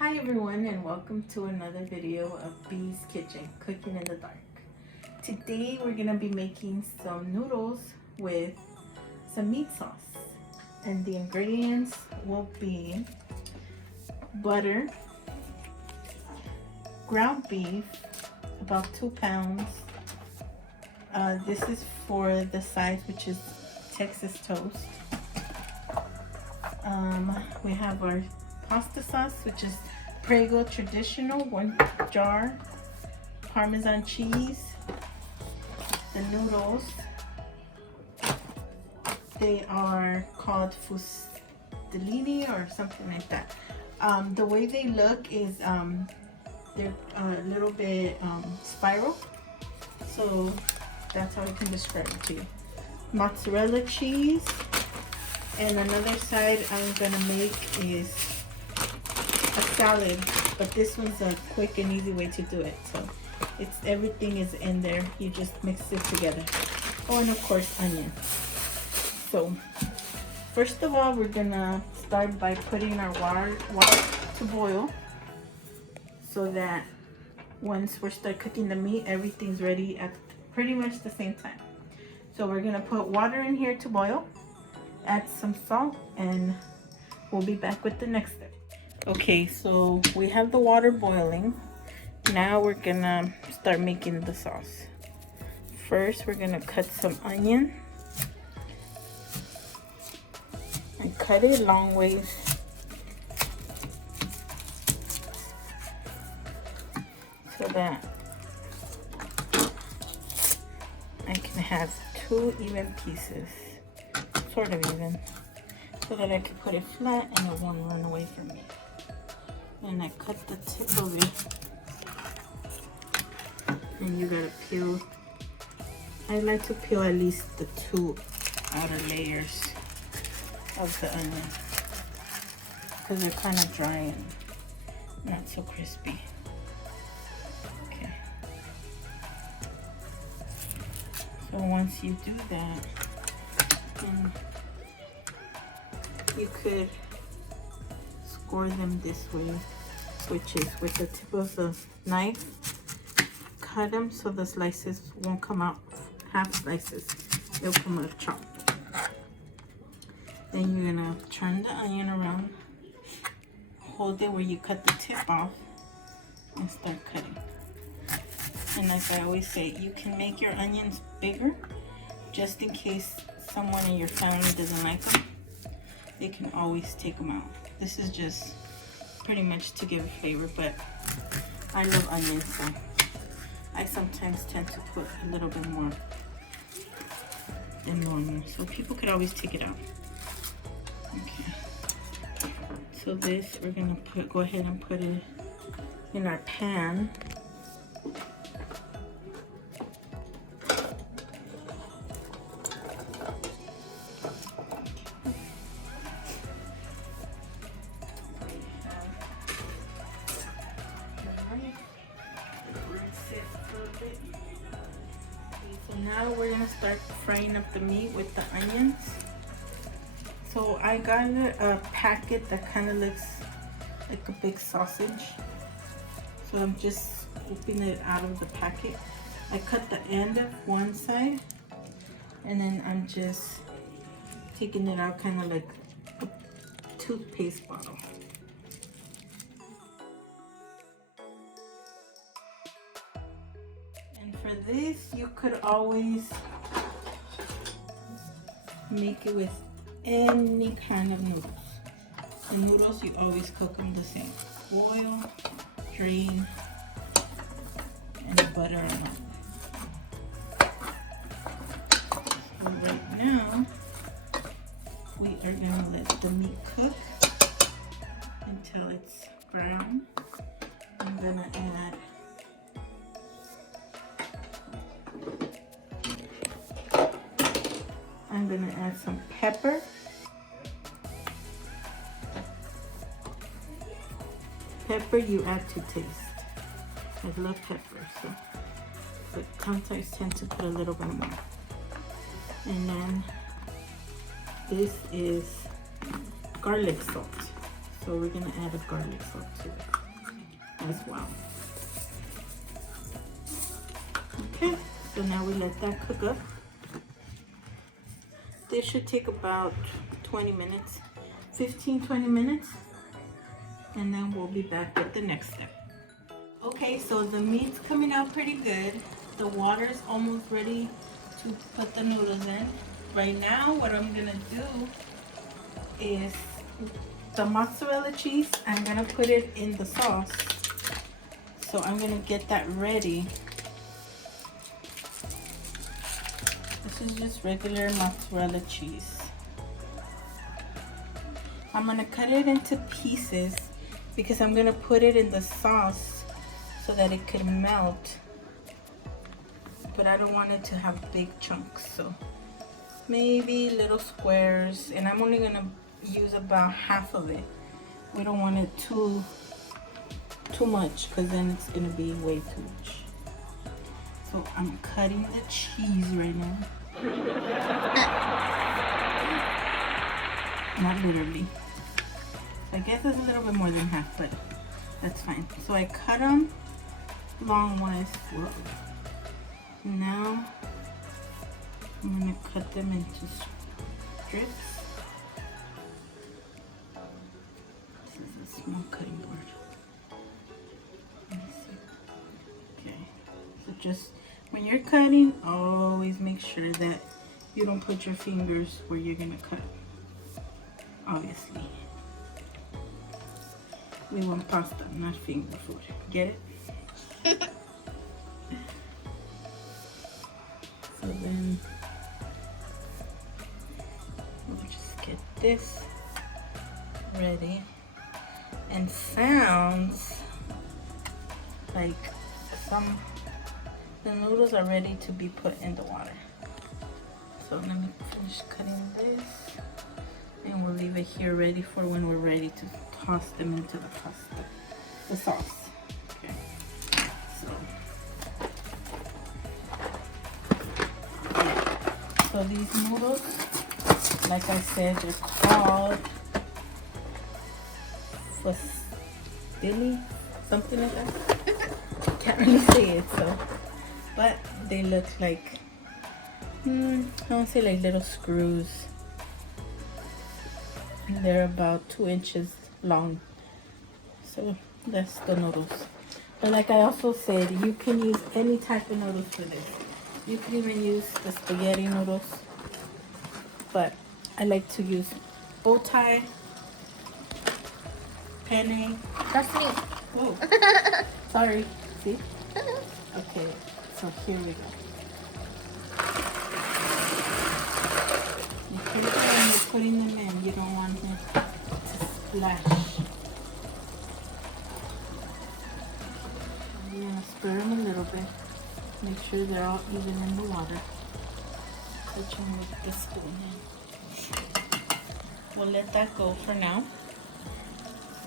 Hi everyone, and welcome to another video of B's Kitchen, Cooking in the Dark. Today we're going to be making some noodles with some meat sauce. And the ingredients will be butter, ground beef, about 2 pounds. This is for the size, which is Texas toast. We have our pasta sauce, which is Prego traditional, 1 jar. Parmesan cheese. The noodles, they are called Fusilli or something like that. The way they look is they're a little bit spiral, so that's how I can describe it to you. Mozzarella cheese. And another side I'm gonna make is a salad, but this one's a quick and easy way to do it. So everything is in there. You just mix it together. Oh, and of course onion. So first of all, we're gonna start by putting our water to boil, so that once we start cooking the meat, everything's ready at pretty much the same time. So we're gonna put water in here to boil. Add some salt, and we'll be back with the next step. Okay, so we have the water boiling. Now we're gonna start making the sauce. First, we're gonna cut some onion and cut it long ways. So that I can have 2 even pieces. Sort of even, so that I can put it flat and it won't run away from me. And I cut the tip of it, and you gotta peel. I like to peel at least the 2 outer layers of the onion, because they're kind of dry and not so crispy. Okay, so once you do that, and you could score them this way, which is with the tip of the knife. Cut them so the slices won't come out half slices, they'll come out chopped. Then you're gonna turn the onion around, hold it where you cut the tip off, and start cutting. And like I always say, you can make your onions bigger just in case someone in your family doesn't like them. They can always take them out. This is just pretty much to give a flavor, but I love onions, so I sometimes tend to put a little bit more than normal, so people could always take it out. Okay, so this we're gonna go ahead and put it in our pan. So now we're gonna start frying up the meat with the onions. So I got a packet that kind of looks like a big sausage. So I'm just scooping it out of the packet. I cut the end of one side, and then I'm just taking it out kind of like a toothpaste bottle. For this, you could always make it with any kind of noodles. The noodles, you always cook them the same. Oil, drain, and butter on them. So right now, we are going to let the meat cook until it's brown. I'm going to add some pepper. Pepper you add to taste. I love pepper, but sometimes tend to put a little bit more. And then this is garlic salt. So we're gonna add a garlic salt to it as well. Okay, so now we let that cook up. This should take about 20 minutes, 15-20 minutes, and then we'll be back with the next step. Okay, so the meat's coming out pretty good. The water's almost ready to put the noodles in. Right now, what I'm gonna do is the mozzarella cheese, I'm gonna put it in the sauce. So I'm gonna get that ready. This is just regular mozzarella cheese. I'm gonna cut it into pieces because I'm gonna put it in the sauce so that it could melt. But I don't want it to have big chunks, so maybe little squares, and I'm only gonna use about half of it. We don't want it too much because then it's gonna be way too much. So I'm cutting the cheese right now. Not literally. So I guess it's a little bit more than half, but that's fine. So I cut them longwise. Now I'm gonna cut them into strips. This is a small cutting board. Let me see. Okay. So just when you're cutting, always make sure that you don't put your fingers where you're gonna cut. Obviously. We want pasta, not finger food. Get it? So then we'll just get this ready. And sounds like the noodles are ready to be put in the water. So let me finish cutting this, and we'll leave it here ready for when we're ready to toss them into the pasta, the sauce. Okay. So these noodles, like I said, they're called Fusilli, something like that. Can't really say it, so. But they look like, I don't say like little screws. And they're about 2 inches long. So that's the noodles. But like I also said, you can use any type of noodles for this. You can even use the spaghetti noodles. But I like to use bow tie, penne. That's me. Oh, sorry. See? Okay, so here we go. You careful when you're putting them in. You don't want them to splash. You're gonna stir them a little bit. Make sure they're all even in the water. Touch them with the spoon. We'll let that go for now.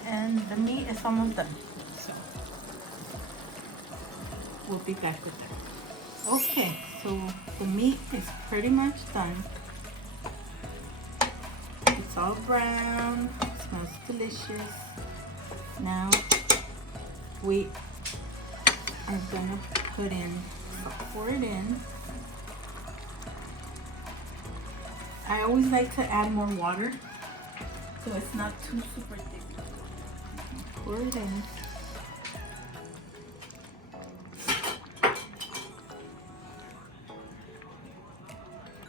And the meat is almost done. So we'll be back with that. Okay, so the meat is pretty much done. It's all brown. Smells delicious. Now we are gonna pour it in. I always like to add more water so it's not too super thick. Pour it in.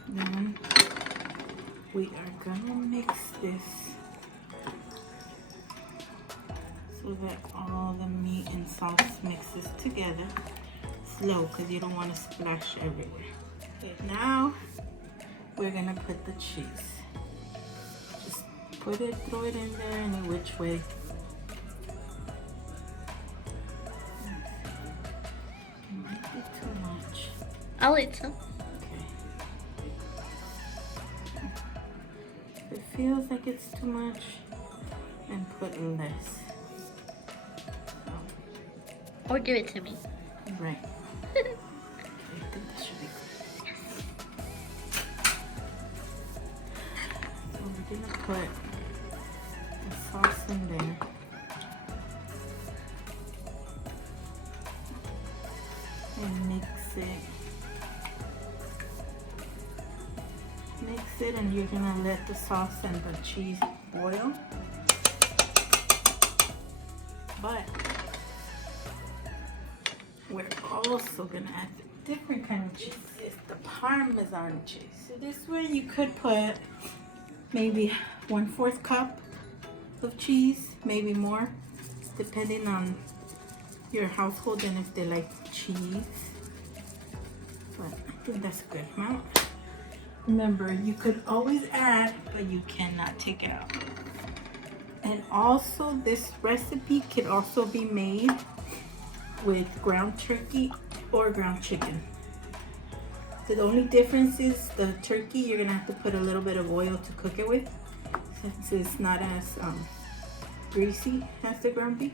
Then we are gonna mix this so that all the meat and sauce mixes together. Slow, because you don't want to splash everywhere. Okay, now we're gonna put the cheese. Just throw it in there any which way. It might be too much. I'll eat some. Okay. If it feels like it's too much, then put less. Or give it to me. Right. I think this should be good. So we're gonna put the sauce in there. it. Mix it, and you're gonna let the sauce and the cheese boil. But we're also gonna add a different kind of cheese. It's the Parmesan cheese. So this way you could put maybe 1/4 cup of cheese, maybe more, depending on your household and if they like cheese. But I think that's a good amount. Remember, you could always add, but you cannot take it out. And also, this recipe could also be made with ground turkey or ground chicken. The only difference is the turkey, you're gonna have to put a little bit of oil to cook it with, since it's not as greasy as the ground beef.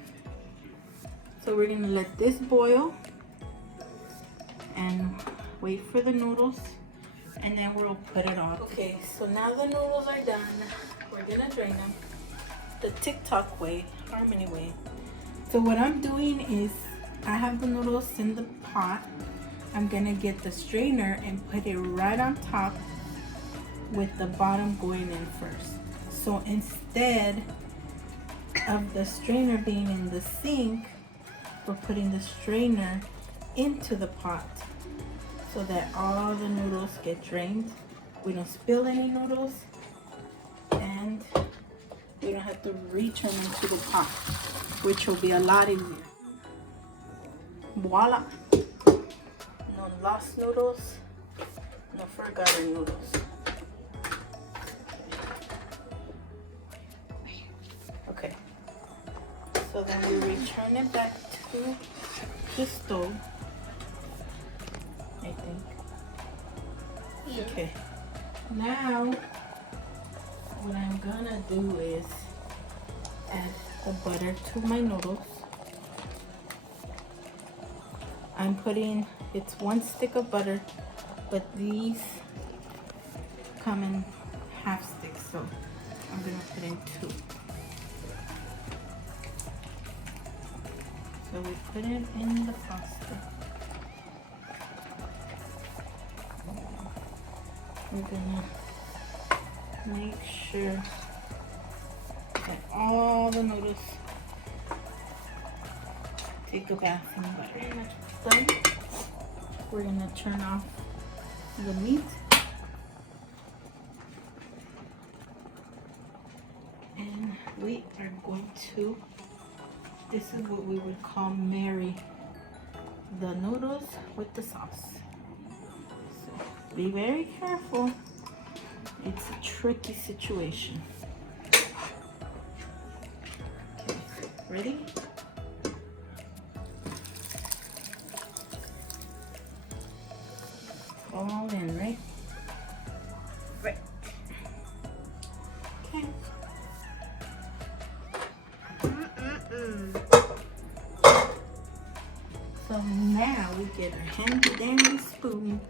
So we're gonna let this boil and wait for the noodles, and then we'll put it on. Okay, so now the noodles are done. We're gonna drain them the TikTok way, Harmony way. So what I'm doing is, I have the noodles in the pot. I'm gonna get the strainer and put it right on top with the bottom going in first. So instead of the strainer being in the sink, we're putting the strainer into the pot so that all the noodles get drained. We don't spill any noodles, and we don't have to return into the pot, which will be a lot easier. Voila! No lost noodles, no forgotten noodles. Okay, so then we return it back to the stove, I think. Yeah. Okay, now what I'm gonna do is add the butter to my noodles. I'm putting, it's 1 stick of butter, but these come in half sticks, so I'm gonna put in 2. So we put it in the pasta. We're gonna make sure that all the noodles take a bath in butter. Done. We're gonna turn off the meat, and we are going to, this is what we would call marry the noodles with the sauce. So be very careful. It's a tricky situation. Okay, ready? All in, right? Right. Okay. So now we get our handy dandy spoon,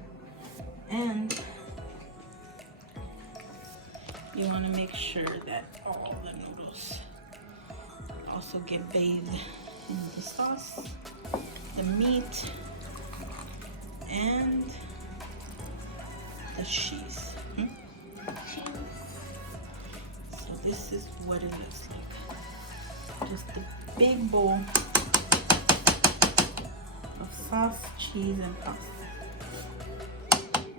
and you want to make sure that all the noodles also get bathed in the sauce, the meat, and the cheese. So this is what it looks like. Just a big bowl of sauce, cheese, and pasta.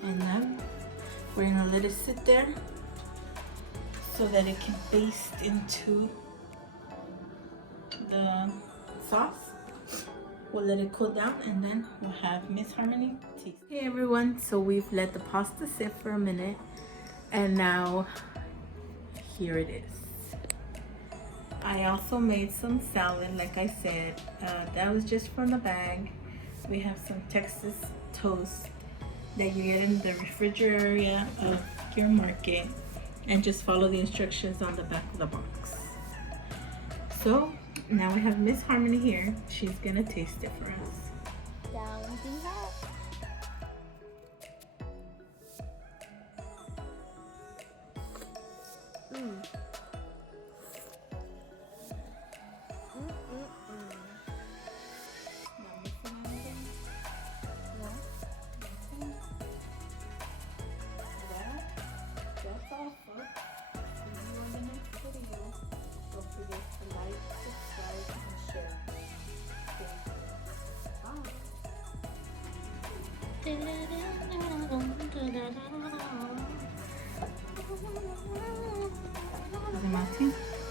And then we're gonna let it sit there so that it can baste into the sauce. We'll let it cool down, and then we'll have Miss Harmony taste. Hey everyone, so we've let the pasta sit for a minute, and now here it is. I also made some salad, like I said. That was just from the bag. We have some Texas toast that you get in the refrigerator area of your market, and just follow the instructions on the back of the box. So now we have Miss Harmony here. She's gonna taste it for us. Down the hat. Not missing anything? No. folks. See you on the next video. Don't forget to like, subscribe, and share. Thank you. Bye. Is it Martin?